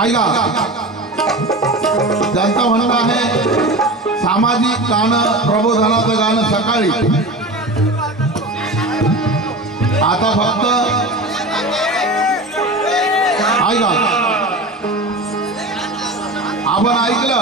आएगा। त्यांचं म्हणणं आहे सामाजिक गाणं प्रबोधनाचं गाणं सकाळी, आता फक्त ऐका, आपण ऐकलं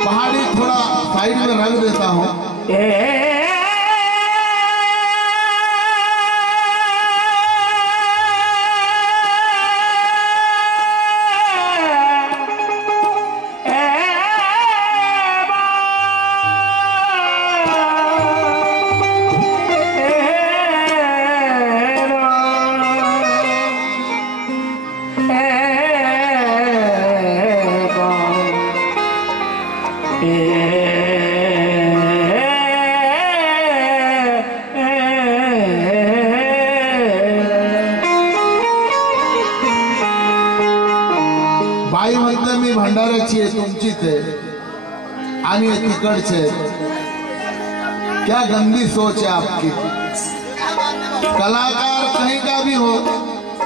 पहाड़ी थोड़ा साइड में रख देता हूँ। बाई म्हणते मी भंडाऱ्याची आहे, तुमचीच आहे आणि तिकडचे। क्या गंदी सोच है आपकी। कलाकार कहीं का भी हो,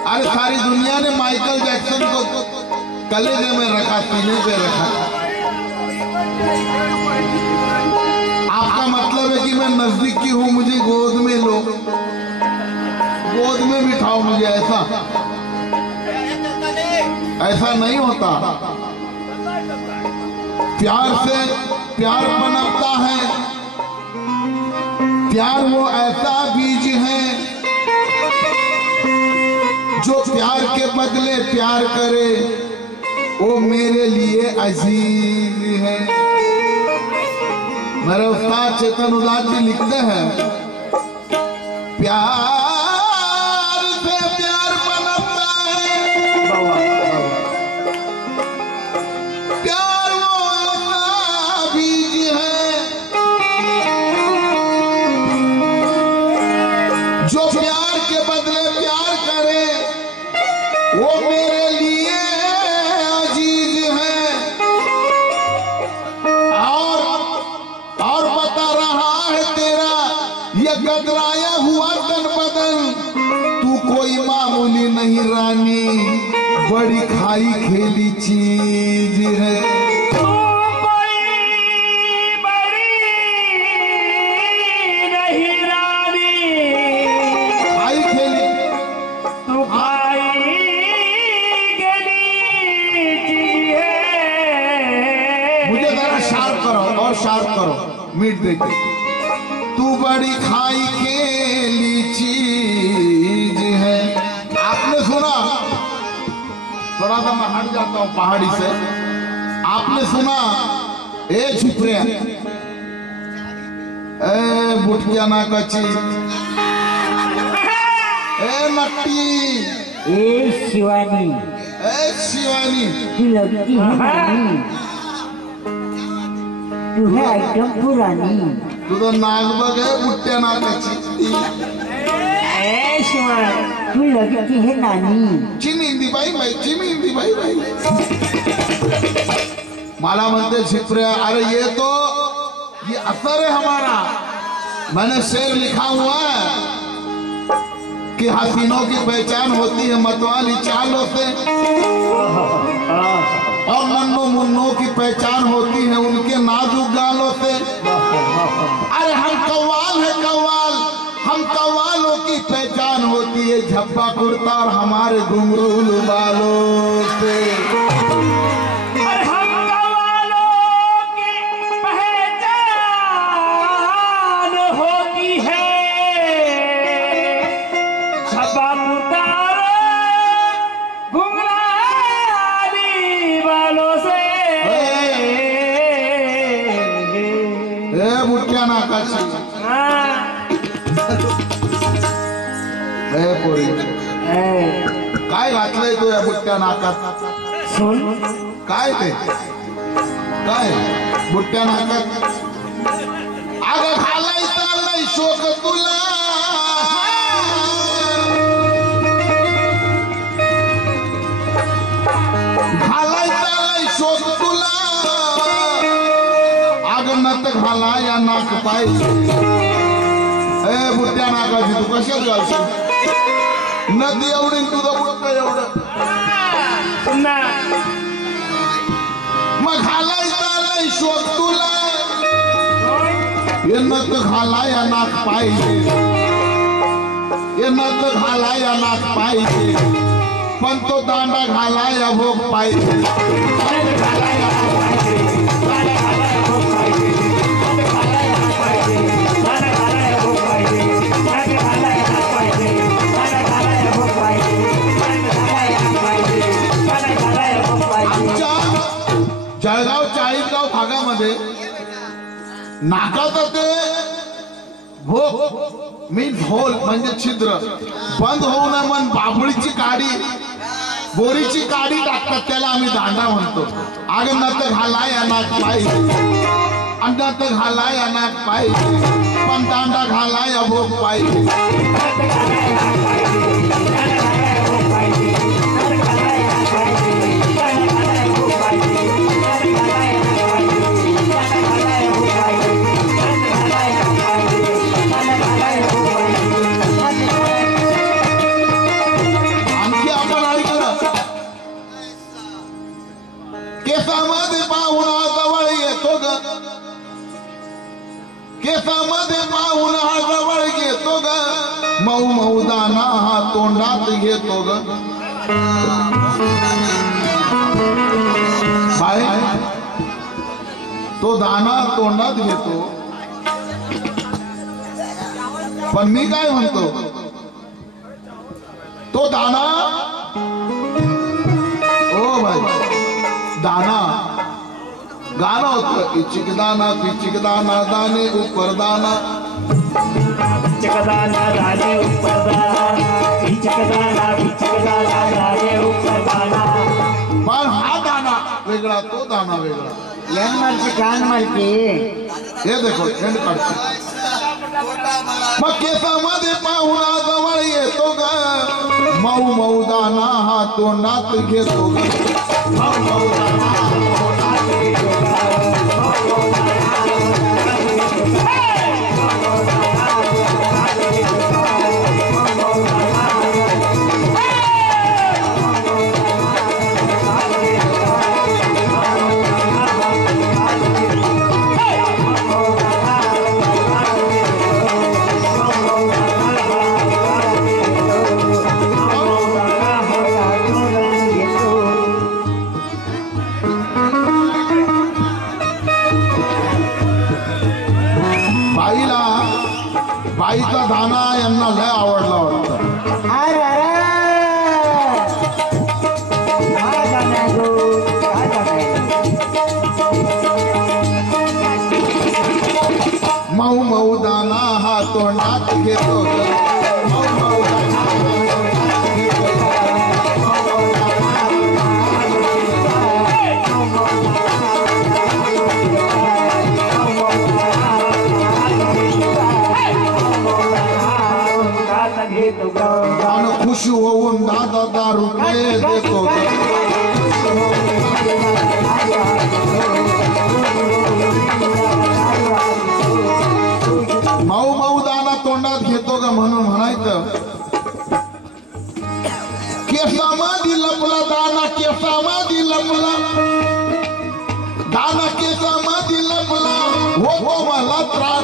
अरे सारी दुनिया ने माइकल जैक्सन को कलेजे में रखा, सीने पे रखा। आपका मतलब है कि मैं नजदीक की हूं, मुझे गोद में लो, गोद में बिठाओ मुझे, ऐसा नहीं होता। प्यार से प्यार पनपता है, प्यार वो ऐसा बीज है जो प्यार के बदले प्यार करे, वो मेरे लिए अजीज है। मेरे उस्ताद चेतन उदास जी लिखते हैं, प्यार से प्यार पनपता है, प्यार वो ऐसा बीज है जो प्यार के बदले प्यार करे, वो मेरे लिए अजीज है। और बता रहा है तेरा ये गदराया हुआ तन बदन, तू कोई मामूली नहीं रानी, बड़ी खाई खेली चीज है। शार्प करो, मीट देखिए, तू बड़ी खाई खेली चीज है। आपने सुना, थोड़ा सा मैं हट जाता हूँ पहाड़ी से। आपने सुना ए छिपरे, ए बुटिया ना कची, ए नट्टी, ए शिवानी, ए शिवानी, तू लगती है नानी, तू है आइटम पुरानी। तू तो नागबग है बुटिया ना कची। ए शिवानी, तू लगती है नानी। चिमी हिंदी भाई, चिमी हिंदी भाई। माला म्हणते छिपरे, अरे ये असर है हमारा। मैंने शेर लिखा हुआ है कि हसीनों की पहचान होती है मतवाली चालों से, और नन्नों मुन्नों की पहचान होती है उनके नाजुक गालों से। अरे हम कव्वाल है कव्वाल, हम कव्वालों की पहचान होती है झप्पा कुर्ता और हमारे घुंघरू बालों से। काय घातलंय तू या बुट्ट्या नाकात? सुन काय ते काय बुट्ट्या नाकात? अगं घालायचा नाही शोक तुला, घालायचा नाही शोक तुला, अगं नत घाला या नाक पाहिजे। ए बुट्ट्या नाकाची तू कशात घालशील? नदी एवढी तुझं बुट्ट एवढं, मग घालायचा नाही शोक तुला, ये नत घाला या नाक पाहिजे, ये नत घाला या नाक पाहिजे, पण तो दांडा घाला या भोग पाहिजे। जळगाव चाळीसगाव भागामध्ये नाकाचं ते भोक मीन्स होल म्हणजे छिद्र बंद होऊ नये म्हणून बाबळीची काडी, बोरीची काडी टाकतात, त्याला आम्ही दांडा म्हणतो। अगं नत घाला या नाक पाहिजे, नत घाला या नाक पाहिजे, पण दांडा घाला या भोग पाहिजे। केसामध्ये पाहुणा जवळ येतो ग, केसामध्ये पाहुणा जवळ येतो ग, मऊ मऊ दाना हा तोंडात घेतो ग। काय तो दाना तोंडात घेतो, पण मी काय म्हणतो, तो दाना ओ भाई दाना गाना होतं, इचिक दाना पिचिक दाना दाने ऊपर दाना, इचिक दाना दाने ऊपर दाना, इचिक दाना पिचिक दाना दाने ऊपर दाना। पण हा दाना वेगळा, तो दाना वेगळा। यान मारते कान मारते, हे देखो हेंड काढते। मग केसामध्ये पाहुणा जवळ येतो ग, मऊ मऊ दाना हा तोंडात घेतो ग, मऊ मऊ दाना बाईचा दाना यांना लय आवडला वाटतं। तोंडात घेतो ग मऊ मऊ दाना तोंडात घेतो ग आणि खुश होऊन दादा दारू देतो ग मऊ मऊ दाना तोंडात घेतो ग म्हणून म्हणायचं केसामध्ये लपला दाना केसामध्ये लपला दाना केसामध्ये लपला होतो मला त्रास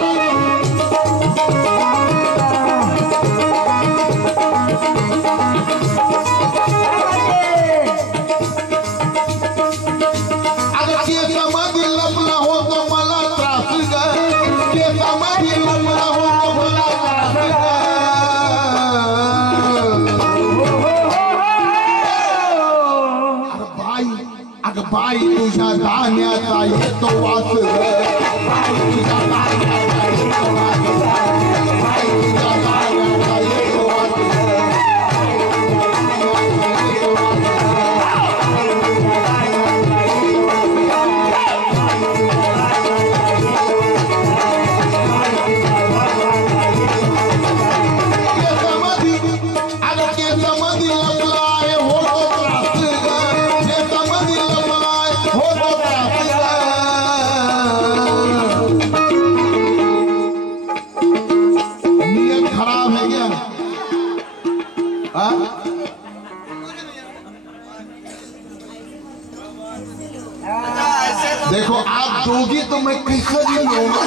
बाई तुझ्या धान्याचा येतो वास बाई तुझ्या धान्याचा येतो वास बाई तुझ्या धान्याचा येतो वास देखो आप दोगी तो मैं कैसे भी लूंगा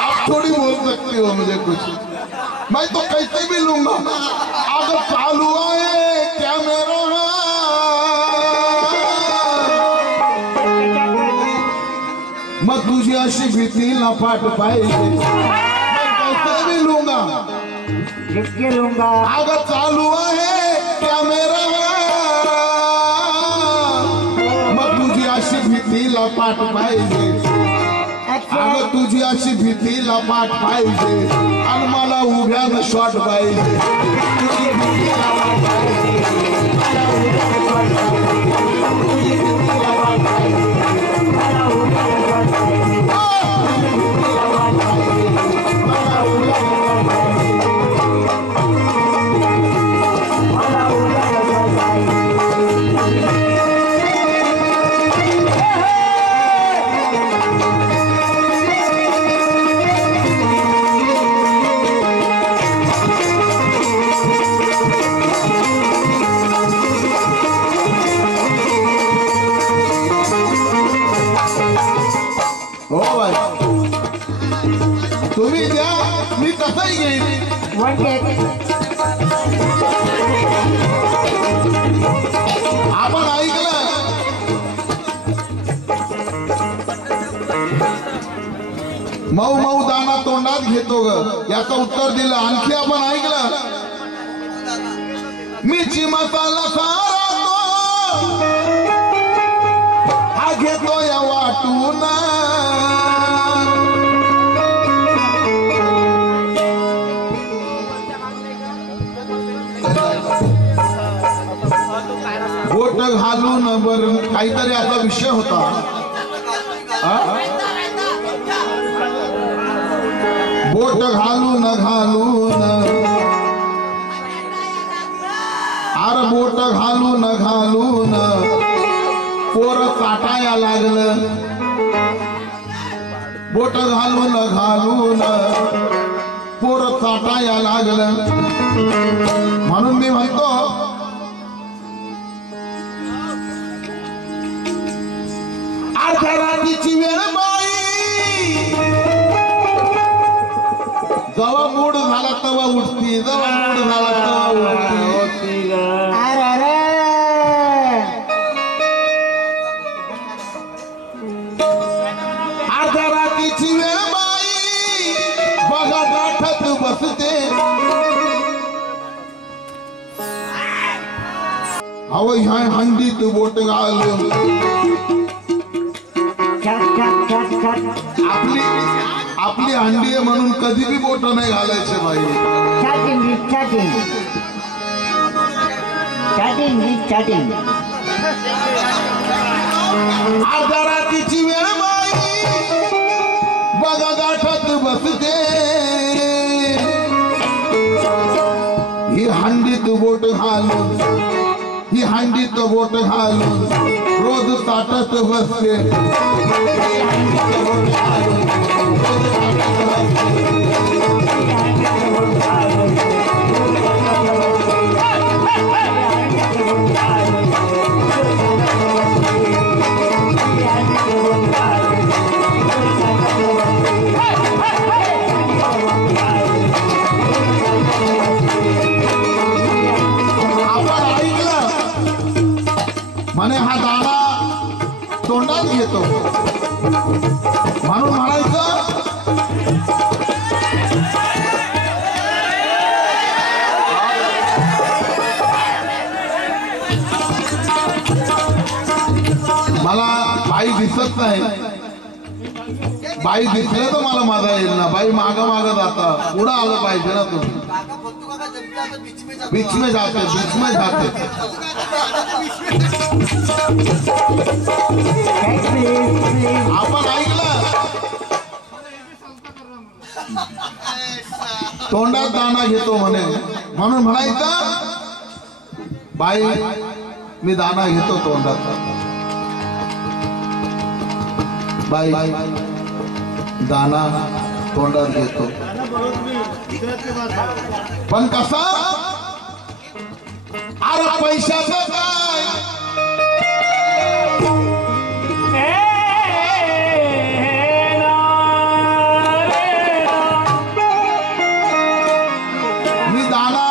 आप थोड़ी बोल सकती हो मुझे कुछ मैं तो कैसे भी लूंगा अगर चालू आए क्या मेरा मैं तुझी अशी भीती लपाट पाहिजे मैं कैसे भी लूंगा अगर चालू आहे क्या मेरा अशी भीती लपाट पाहिजे अगं तुझी अशी भीती लपाट पाहिजे आणि मला उभ्यानं शॉट पाहिजे तुझी भीती लपाट पाहिजे मला उभ्यानं शॉट पाहिजे तुझी भीती लपाट पाहिजे मला उभ्यानं शॉट पाहिजे तुझी भीती लपाट पाहिजे मला उभ्यानं शॉट पाहिजे मला उभ्यानं शॉट पाहिजे तुम्ही द्या मी कसंही घेईन आपण ऐकलं मऊ मऊ दाना तोंडात घेतो ग याचं उत्तर दिलं आणखी आपण ऐकलं मिरची मसाला सारा तो हा घेतो या वाटून बोट घालून बर काहीतरी असा विषय होता बोट घालून घालून आर बोट घालून घालून पोर काटाया लागलं बोट घालून घालून पोर काटाया लागलं म्हणून मी म्हणतो अर्ध्या रात्रीची वेळ बाई जवा मूड झाला तवा उठती जवा मूड झाला तवा उठती अर्ध्या रात्रीची वेळ बाई बघा गाठत बसते अव ह्या हंडीत बोट घालून आपली हंडी आहे म्हणून कधी बी बोट नाही घालायचे बाई. Chatting chatting chatting chatting. अर्ध्या रात्रीची वेळ बाई बघा गाठात बसते, ही हंडीत बोट घालून, ही हंडीत बोट घालून रोज ताटत बसते. म्हणे हा दाणा तोंडात घेतो म्हणून म्हणायचं मला बाई दिसत नाही, बाई दिसले तर मला माझा येईल ना. बाई माग माग जाता पुढं आलं पाहिजे ना. तुम्ही बीच में जाते, बीच में जाते. आपण ऐकलं तोंडात दाणा घेतो म्हणे म्हणून म्हणायचं बाई मी दाणा घेतो तोंडात. बाई दाणा तोंडात घेतो पण कसा? अरे पैशाचं काय? मी दाणा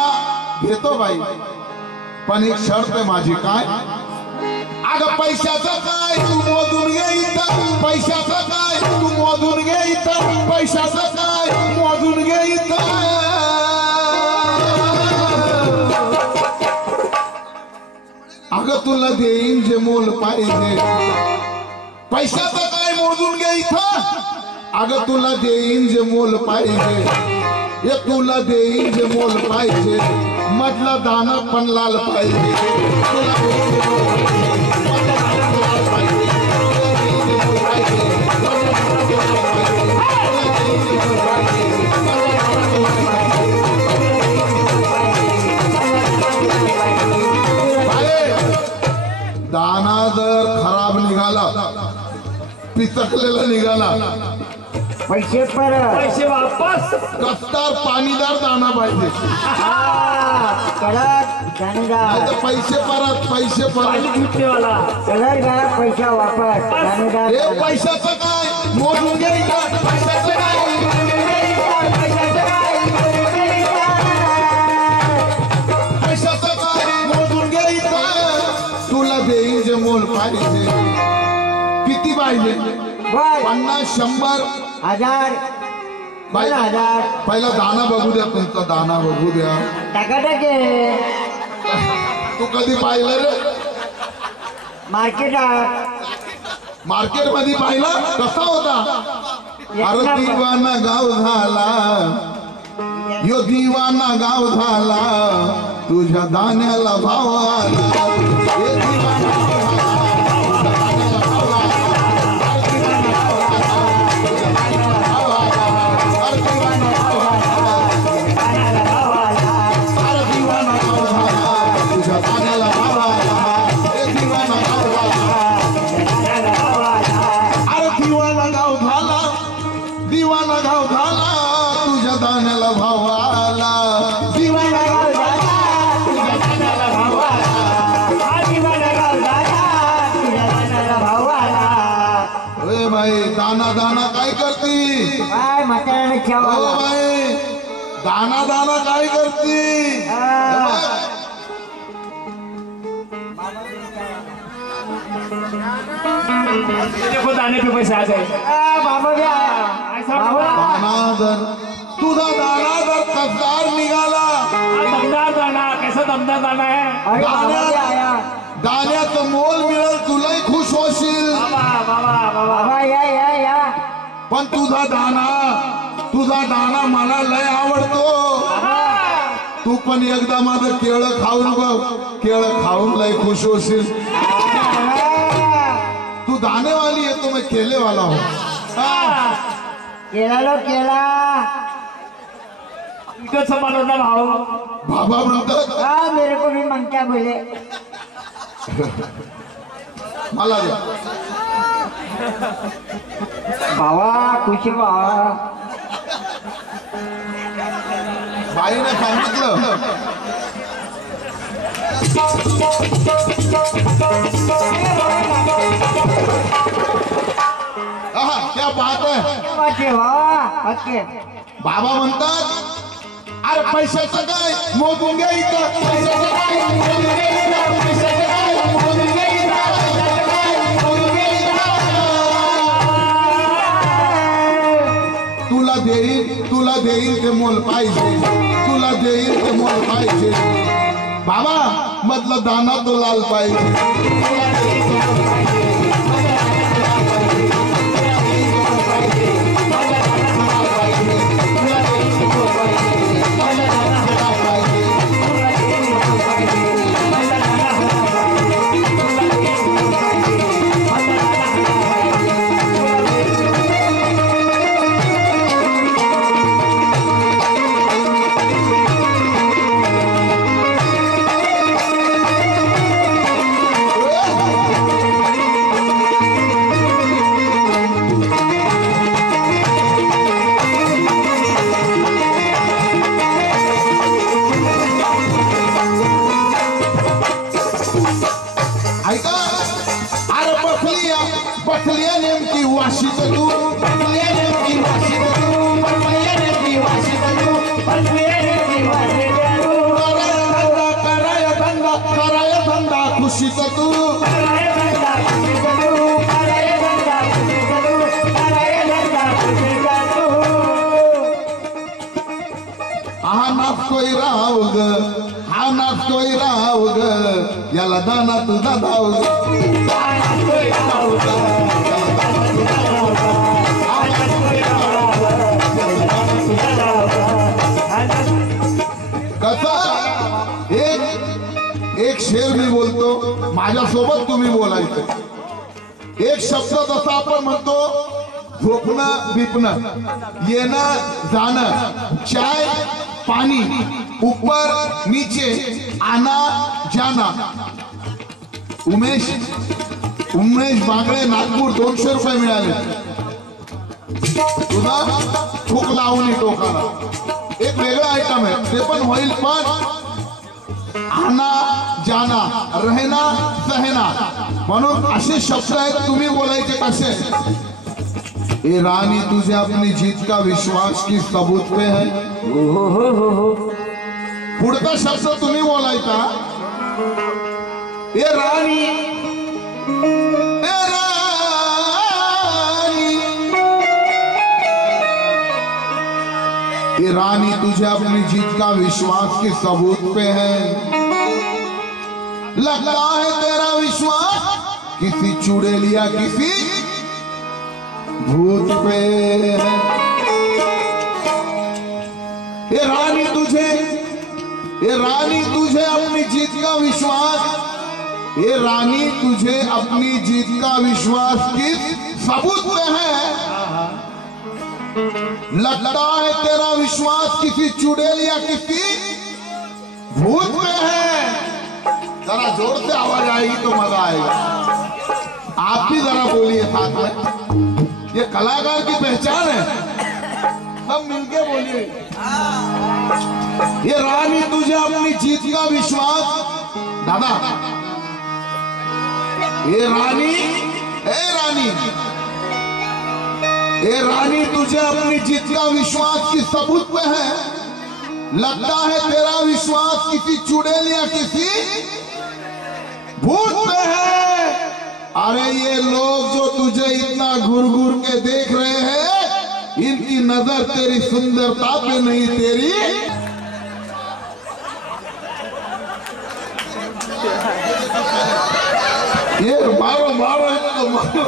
घेतो बाई पण एक शर्त आहे माझी. काय? अगं पैशाचं काय तू मोजून घे इथं, पैशाचं काय तू मोजून घे इथं, पैशाचं काय तू मोजून घे इथं. अगं तुला देईन जे मोल पाहिजे, पैशाचं काय मोजून घे इथं. अगं तुला देईन जे मोल पाहिजे, हे तुला देईन जे मोल पाहिजे, मधला दाना पण लाल पाहिजे. दाना जर खराब निघाला, पिचकलेला निघाला, पैसे परत, पैसे वापस. कस्तार पाणीदार दाना पाहिजे. दाणेदार पैसे परत, पैसे परत. कलर घ्या पैसा वापस. दाणेदार हे पैशाचं काय मोजून घे इथं, पैशाचं काय पैशाचं काय मोजून घे इथं. तुला देईन जे मोल पाहिजे. किती पाहिजे? 50, 100, 1000, 1000. पहिला दाना बघू द्या, तुमचा दाना बघू द्या. टाका टाके. तू कधी पाहिलं रे मार्केटात? मार्केट मध्ये पाहिला कसा होता? अरे दिवाना गाव झाला, यो दिवाना गाव झाला, तुझ्या दाण्याला भाव आला. हे दिवाना दिवाना गाव झाला, तुझ्या दाण्याला भाव आला. दिवाना गाव झाला, तुझ्या दाण्याला भाव आला. दिवाना गाव झाला, तुझ्या दाण्याला भाव आला. ए बाई दाना दाना काय करती? काय म्हाताऱ्याने ओ ठेवा. बाई दाना दाना काय करती? देखो दाने पे पैसे आ गए. बाबा भी आया. दानादर तुझा दानादर कसदार निघाला. दमदार दाना. कैसा दमदार दाना है? दाण्याचं मोल मिळेल, तुलाही खुश होशील. बाबा बाबा बाबा या या या. पण तुझा दाना मला लय आवडतो. तू पण एकदा माझं केळं खाऊन बघ, केळं खाऊन लय खुश होशील. तू दाने वाली है तो मैं केले वाला हूँ. केला लो केला इकडं समान होता भाऊ. बाबा म्हणतात हाँ मेरे को भी मंग्या बोले. मला द्या. भावा खुशी भावा. बाईने सांगितलं क्या बात है. ओके बाबा म्हणतात अरे पैशाचं काय मोजून घ्या इथं. पैशाचं काय मोजून घ्या इथं. पैशाचं काय मोजून घ्या इथं. पैशाचं काय मोजून घ्या इथं. तुला देईल ते मोल पाहिजे. तुला देईल ते मोल पाहिजे. बाबा मतलब दाना तो लाल पाहिजे. बसलिया नेमकी वाशीत तू. बसलिया नेमकी वाशीत तू. बसलिया नेमकी वाशीत तू. कराय धंदा खुशीत तू. हा नाचतोय राव ग. हा नाचतोय राव ग. याला दाना तुझा धाव ग. एक शेर मी बोलतो माझ्यासोबत तुम्ही बोलायचं. एक शब्द जसा आपण म्हणतो झोपणं बिपणं, येणं जाणं, चाय पाणी, ऊपर नीचे, आना जाना. उमेश बागडे नागपूर 200 रुपये मिळाले. तुझा ठोक लावून टोकाला एक वेगळा आयटम आहे ते पण होईल. पण आना जाना रहना सहना म्हणून असे शब्द आहेत तुम्ही बोलायचे कसे. ए रानी तुझे अपनी जीत का विश्वास की सबूत पे है. पुढचा शब्द तुम्ही बोलायचा. ए रानी ये रानी तुझे अपनी जीत का विश्वास के सबूत पे है. लगता है तेरा विश्वास किसी चुड़ैल या किसी भूत पे है. ये रानी तुझे अपनी जीत का विश्वास. ये रानी तुझे अपनी जीत का विश्वास किस सबूत पे है. लगता है तेरा विश्वास किसी चुड़ैल या किसी भूत में है. जरा जोर से आवाज आएगी तो मजा आएगा. आप भी जरा बोलिए साथ में. ये कलाकार की पहचान है. सब मिलके बोलिए. ये रानी तुझे अपनी जीत का विश्वास. दादा ये रानी ए रानी तुझे अपनी जीत का विश्वास की सबूत पे है. लगता है तेरा विश्वास किसी चुड़ैल या किसी भूत पे है. अरे ये लोग जो तुझे इतना घूर घूर के देख रहे हैं इनकी नजर तेरी सुंदरता पे नहीं तेरी ये मारो मारो इनको मारो.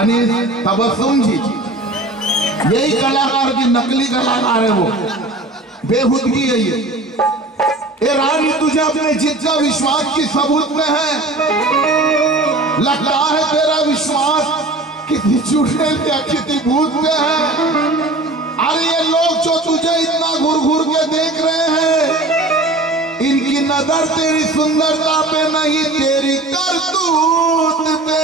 आणि तबस्सुम जी, यही कलाकार की नकली कलाकार है वो, बेहुदगी है ये रानी तुझे अपने जिद का विश्वास की सबूत में है। लगता है तेरा विश्वास किसी चुड़ैल या किसी भूत में है। अरे ये लोग जो तुझे इतना घूर घूर के देख रहे हैं, इनकी नजर तेरी सुंदरता पे नहीं, तेरी करतूत पे।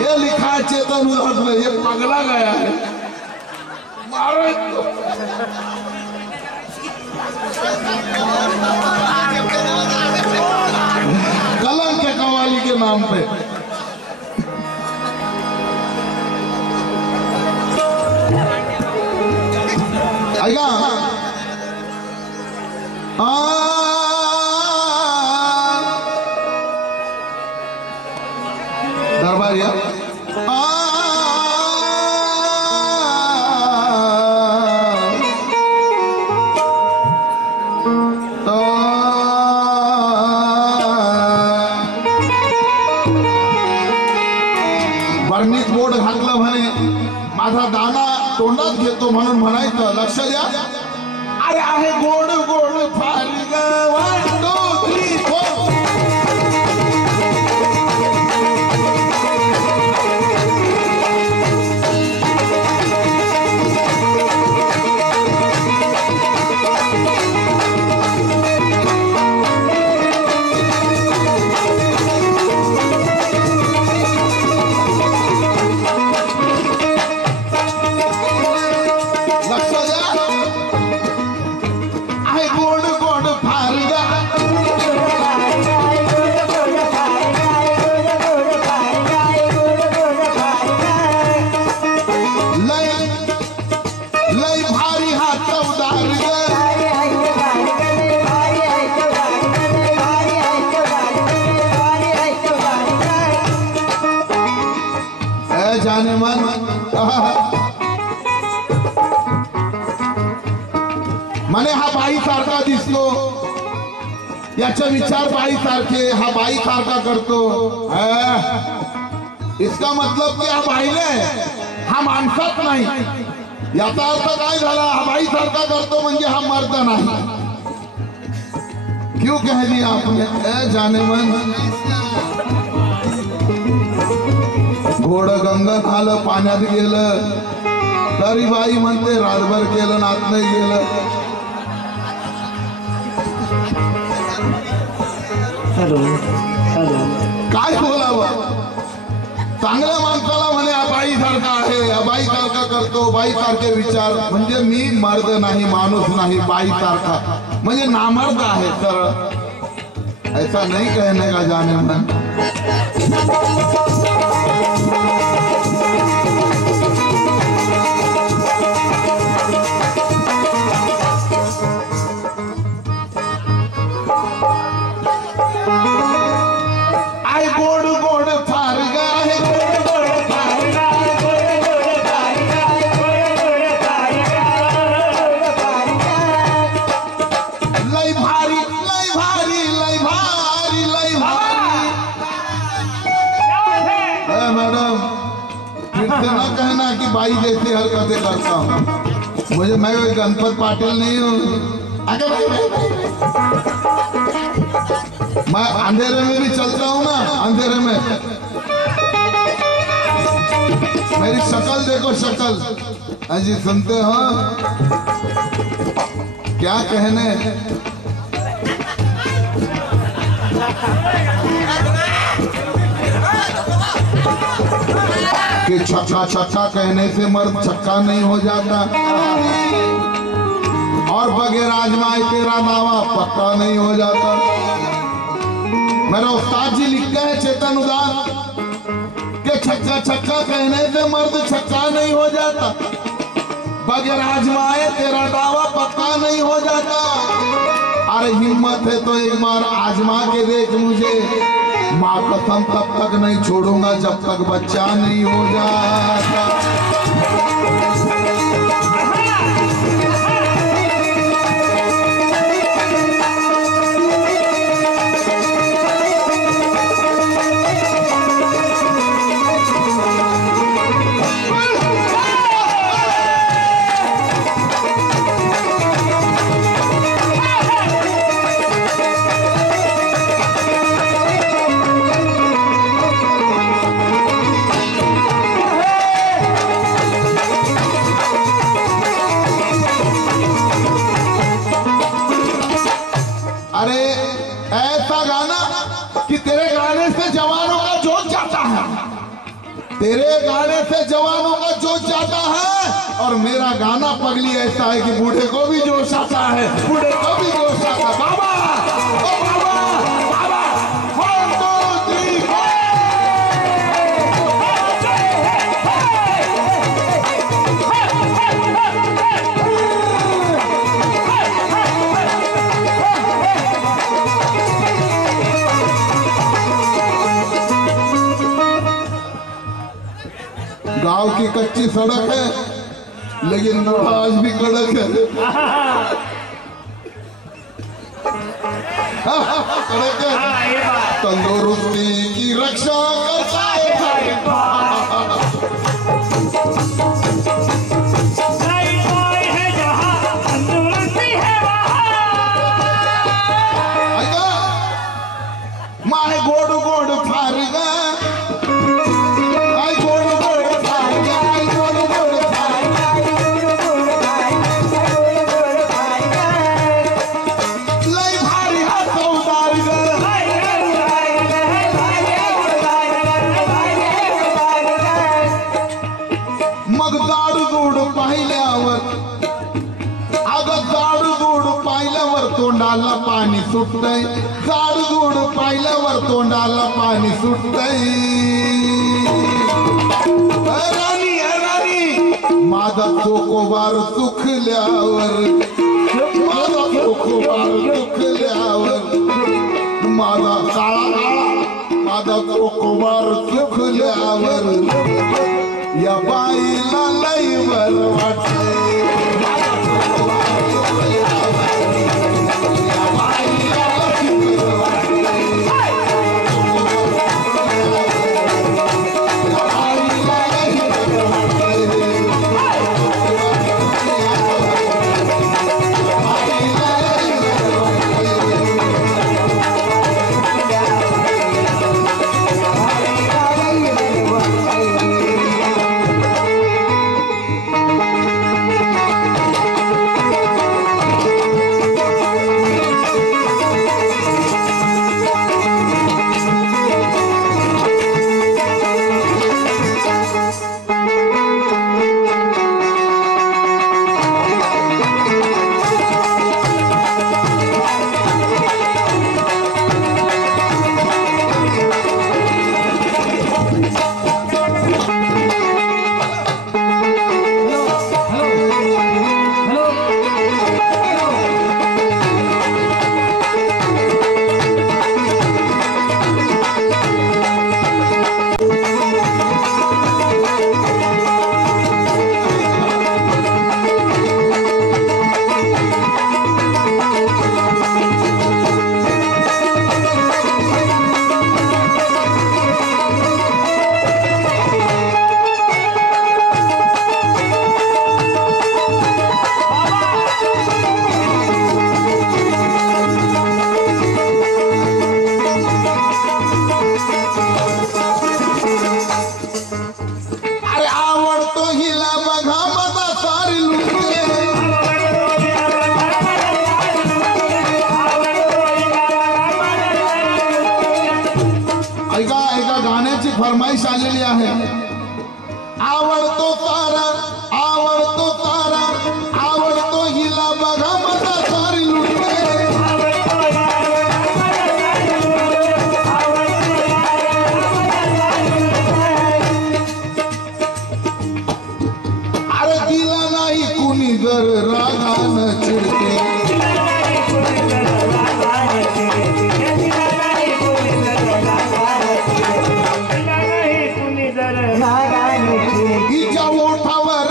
ये लिखा है चेतन उदास में, ये पगला गया है, मारो इसको। कलंक के कवाली के नाम पे। आएगा दरबारिया वर्णित बोर्ड घातलं म्हणे, माझा दाना तोंडात घेतो म्हणून म्हणायचं, लक्ष द्या। अरे आहे गोड गोड फार ग, 1 2 3 4। जाने मन मने हा बाई सारखा दिसतो, याचे विचार बाई सारखे, हा बाई सारखा करतो। इसका मतलब की हा बाईले, हा माणसात नाही। याचा अर्थ काय झाला, हा बाई सारखा करतो म्हणजे हा मर्द नाही। क्यों कह दिया आपने? जाने मन घोड गंगत आलं, पाण्यात गेलं, तरी बाई म्हणते रातभर केलं नात नाही गेलं। काय बोलावं? चांगल्या माणसाला म्हणे हा बाई सारखा आहे, हा बाई सारखा करतो, बाई सारखे विचार, म्हणजे मी मर्द नाही, माणूस नाही, बाई सारखा म्हणजे नामर्द आहे। तर ऐसा नहीं कहने का जाने मन। आई गोड गोड फार गाय, लय भारी लय भारी लय भारी लय भारी। मैडम फिर से ना कहना कि बाई जैसी हरकतें करता हूँ, मुझे मैं कोई गणपत पाटिल नहीं हूँ। मैं अंधेरे में भी चलता हूँ ना, अंधेरे में। मेरी शक्ल देखो, शक्ल अजी सुनते हो क्या कहने। कि छक्का छक्का कहने से मर्द छक्का नहीं हो जाता, और बगैर आजमाए तेरा दावा पक्का नहीं हो जाता। मेरा उस्ताद जी लिखते हैं चेतन उदास कि छक्का छक्का कहने से मर्द छक्का नहीं हो जाता, बगैर आजमाए तेरा दावा पक्का नहीं हो जाता। अरे हिम्मत है तो एक बार आजमा के देख मुझे, माँ कसम तब तक नहीं छोड़ूंगा जब तक बच्चा नहीं हो जाता। जोश जाता है, तेरे गाने से जवानों का जोश जाता है, और मेरा गाना पगली ऐसा है कि बूढ़े को भी जोश आता है, बूढ़े को भी जोश आता है। बाबा ओ बाबा बाबा 1 2 3 गांव की कच्ची सड़क है लेकिन आज भी कड़क है। कड़क है, तंदुरुस्ती की रक्षा करता है। माहे गोड गोड फारगा तोंडाला पाणी सुटतय, जाड जोड पाहिल्यावर तोंडाला पाणी सुटतय। राणी राणी माझा चोकोबार चुकल्यावर, माझा चोकोबार चुकल्यावर, माझा काळा काळा माझा चोकोबार चुकल्यावर या बाईला लई बर वाटतंय। फरमाइश आलेली आहे। आवडतो तारा, आवडतो तारा, आवडतो हिला बघा माझा सारी लुटते। अरे दिला नाही कुणी जर रागानं चिडते, हिच्या ओठावर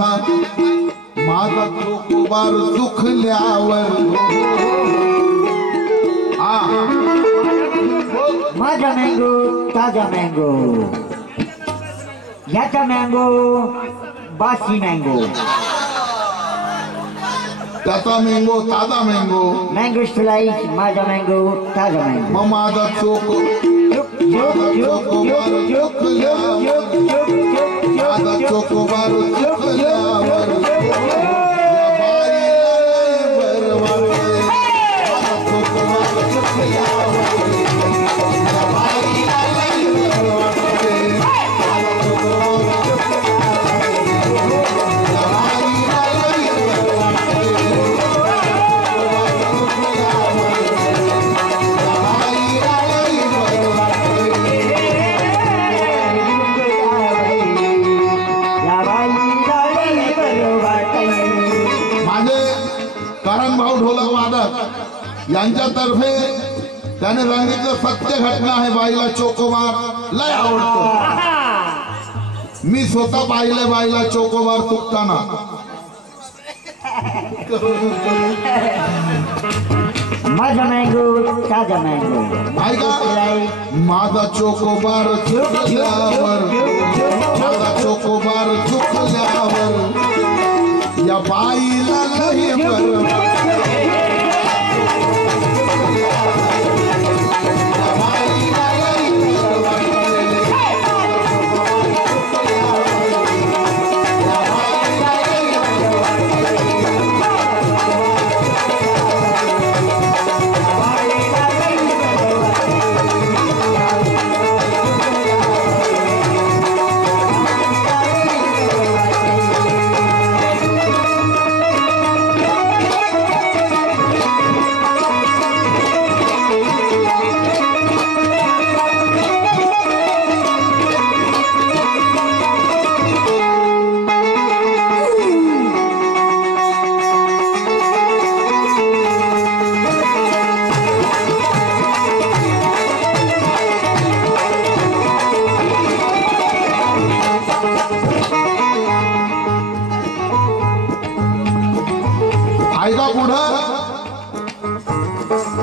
था माझा चोकोबार दुखल्यावर माझा मँगो ताजा मँगो याचा मँगो बासी मँगो त्याचा मँगो ताजा मँगो मँगो स्लाइस माझा मँगो ताजा मँगो मग माझा चोकोबार दुखल्यावर माझा चोकोबार दुखल्यावर यांच्यातर्फे त्याने सांगितलं सत्य घटना आहे बाईला चोकोबार लय आवडतो मी स्वतः पाहिले बाईला चोकोबार तुटताना माझा मँगो ताजा मँगो ऐका माझा चोकोबार चुकल्यावर माझा चोकोबार चुकल्यावर या बाईला लई बरं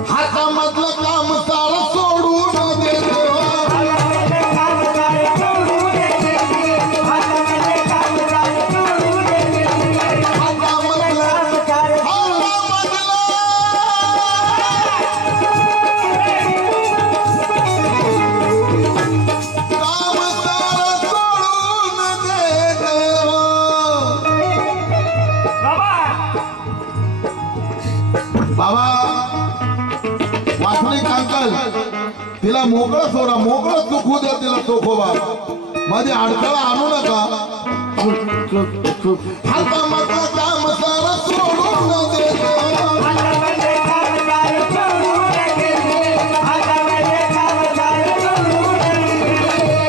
हातामधलं काम सारं सोडून देतो बाबा वासनिक अंकल तिला मोकळं सोडा मोकळं चुकू द्या तिला चोखोबा मध्ये अडथळा आणू नका हातामधलं काम सारं सोडून देतो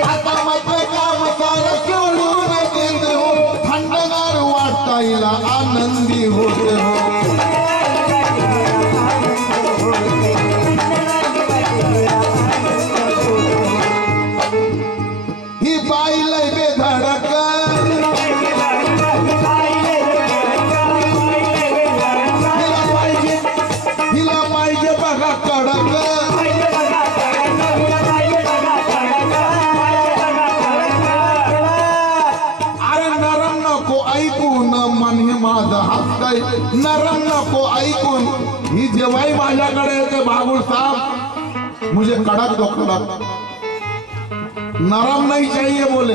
हातामधलं काम सारं सोडून देतो थंडगार वाटायला आनंदी होते हो नरम नको ऐकून ही जेव्हाही माझ्याकडे येते भागुल साहब मुझे कड़क दो कड़क नरम नहीं चाहिए बोले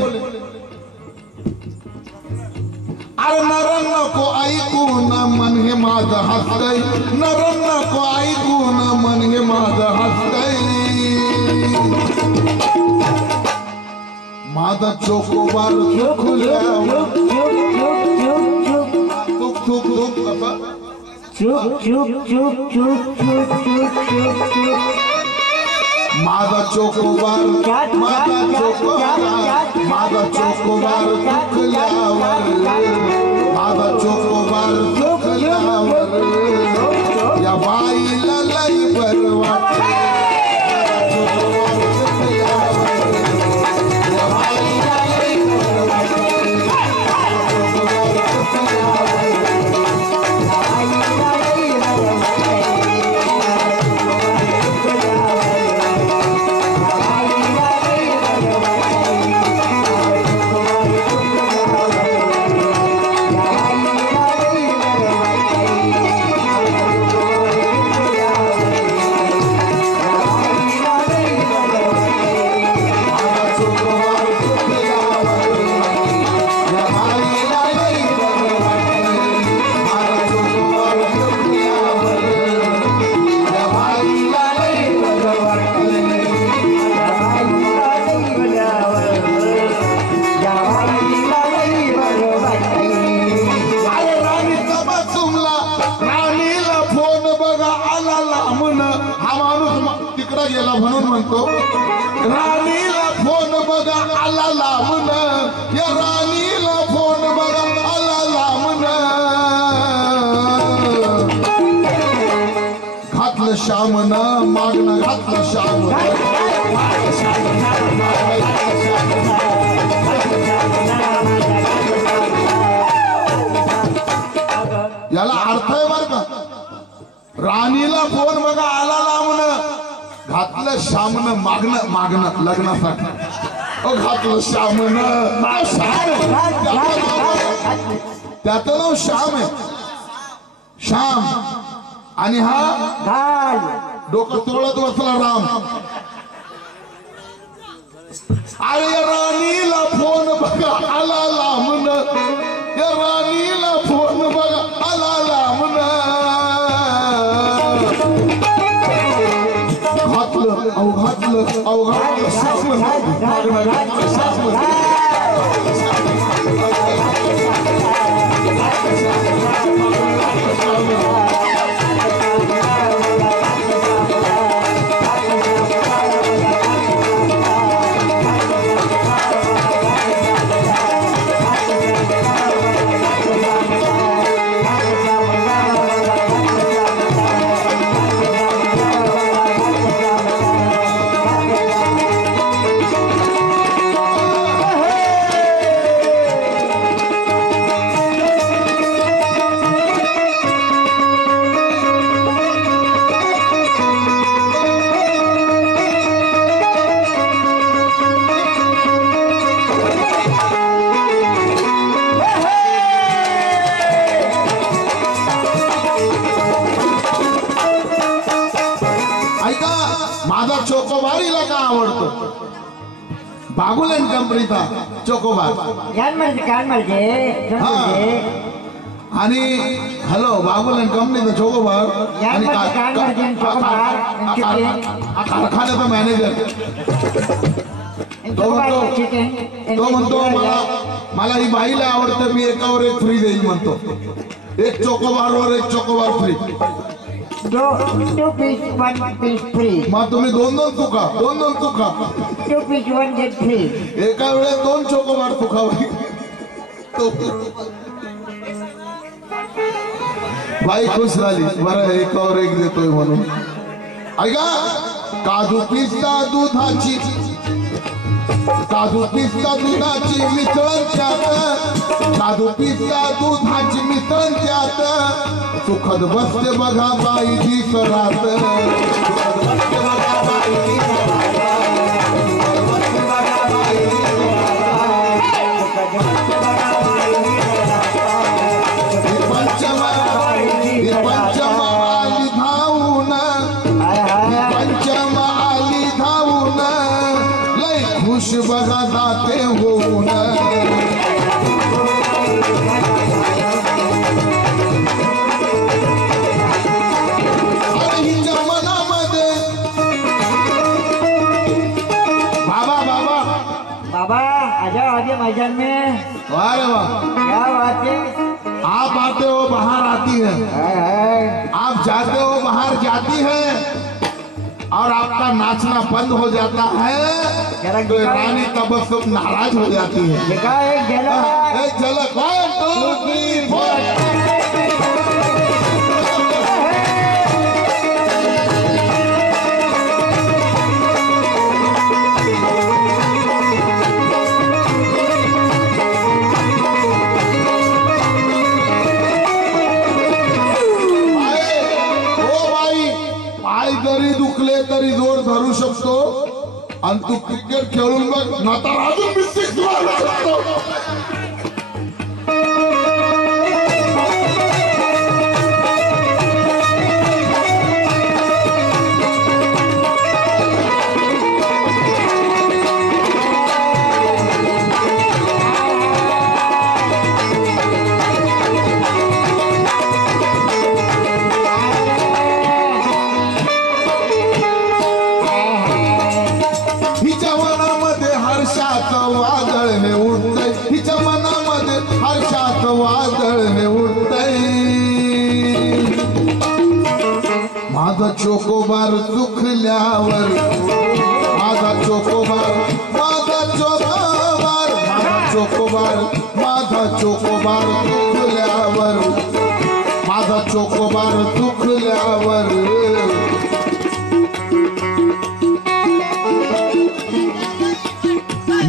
अरे नरम नको ऐकून मन हे माझं हसतय नरम नको ऐकून मन हे माझं हसतय माझा चोकोबार चुकल्यावर चुक चुक कसा चुक चुक चुक चुक चुक चुक चुक चुक माझा चोकोबार माझा चोकोबार चुकल्यावर माझा चोकोबार चुकल्यावर या बाईला लई बरं वाटतं या बाईला लई बरं वाटतं म्हणतो राणीला फोन बघा आला लांबून या राणीला फोन बघा आला लांबून घातलं श्यामन मागणं घातलं श्याम याला अर्थ आहे बर का राणीला फोन बघा आला लांबून घातलं श्यामन मागणं लग्नासाठी घातलं श्यामन त्याचं नाव श्याम आहे श्याम आणि हा डोकं तोळत बसला राम अरे राणीला फोन बघा आला लांबून या राणीला फोन बघा आला लांबून घातलं अवघातलं माझा चोकोबारीला का आवडतो बागुल अँड कंपनीचा चोकोबार आणि हॅलो बागुल अँड कंपनीचा चोकोबार आणि कारखान्याचा मॅनेजर तो म्हणतो मला ही बाईला आवडतं मी एकावर एक फ्री देईल म्हणतो एक चोकोबारवर एक chocobar free Two piece, one piece free. मग तुम्ही दोन चुका Two piece, one get free. एका वेळेस दोन चोकोबार चुकावी बाई खुश झाली बरं एकावर एक देतोय म्हणून ऐका काजू पिस्ता दुधाची मिसळण त्यात काजू पिस्ता दुधाची मिसळण त्यात सुखद बसते बघा बाई दिसरात पंचमा आली धावून लय खुश बघा जाते होऊन बाबा आ जाओ आगे मैदान में अरे वाह क्या बात है आप आते हो बाहर आती है आप जाते हो बाहर जाती है और आपका नाचना बंद हो जाता है तो रानी तबस्सुम नाराज हो जाती है देखा एक झलक 1 2 3 4 जरी दुखले तरी जोर धरू शकतो आणि तू क्रिकेट खेळून बघ नाता अजून मी 6 मारू शकतो हिच्या मनामध्ये हर्षात वादळ हे उठतय माझ माझा चोकोबार दुखल्यावर माझा चोकोबार माझा चोकोबार माझा चोकोबार माझा चोकोबार दुखल्यावर माझा चोकोबार दुखल्यावर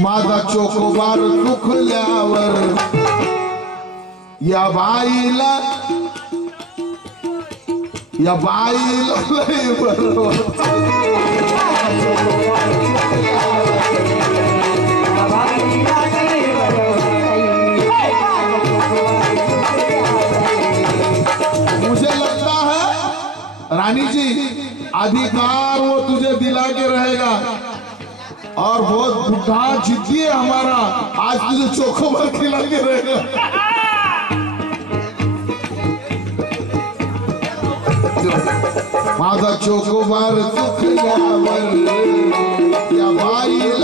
माझा चोकोबार दुखल्यावर या बाईला लय बरोबर मुझे लगता है रानी जी अधिकार वो तुझे दिला के रहेगा और बहुत बुढ़ा जिद्दी है हमारा आज तुझे चोकोबार खिला के रहेगा माझा चोकोबार दुखल्यावर या बाईला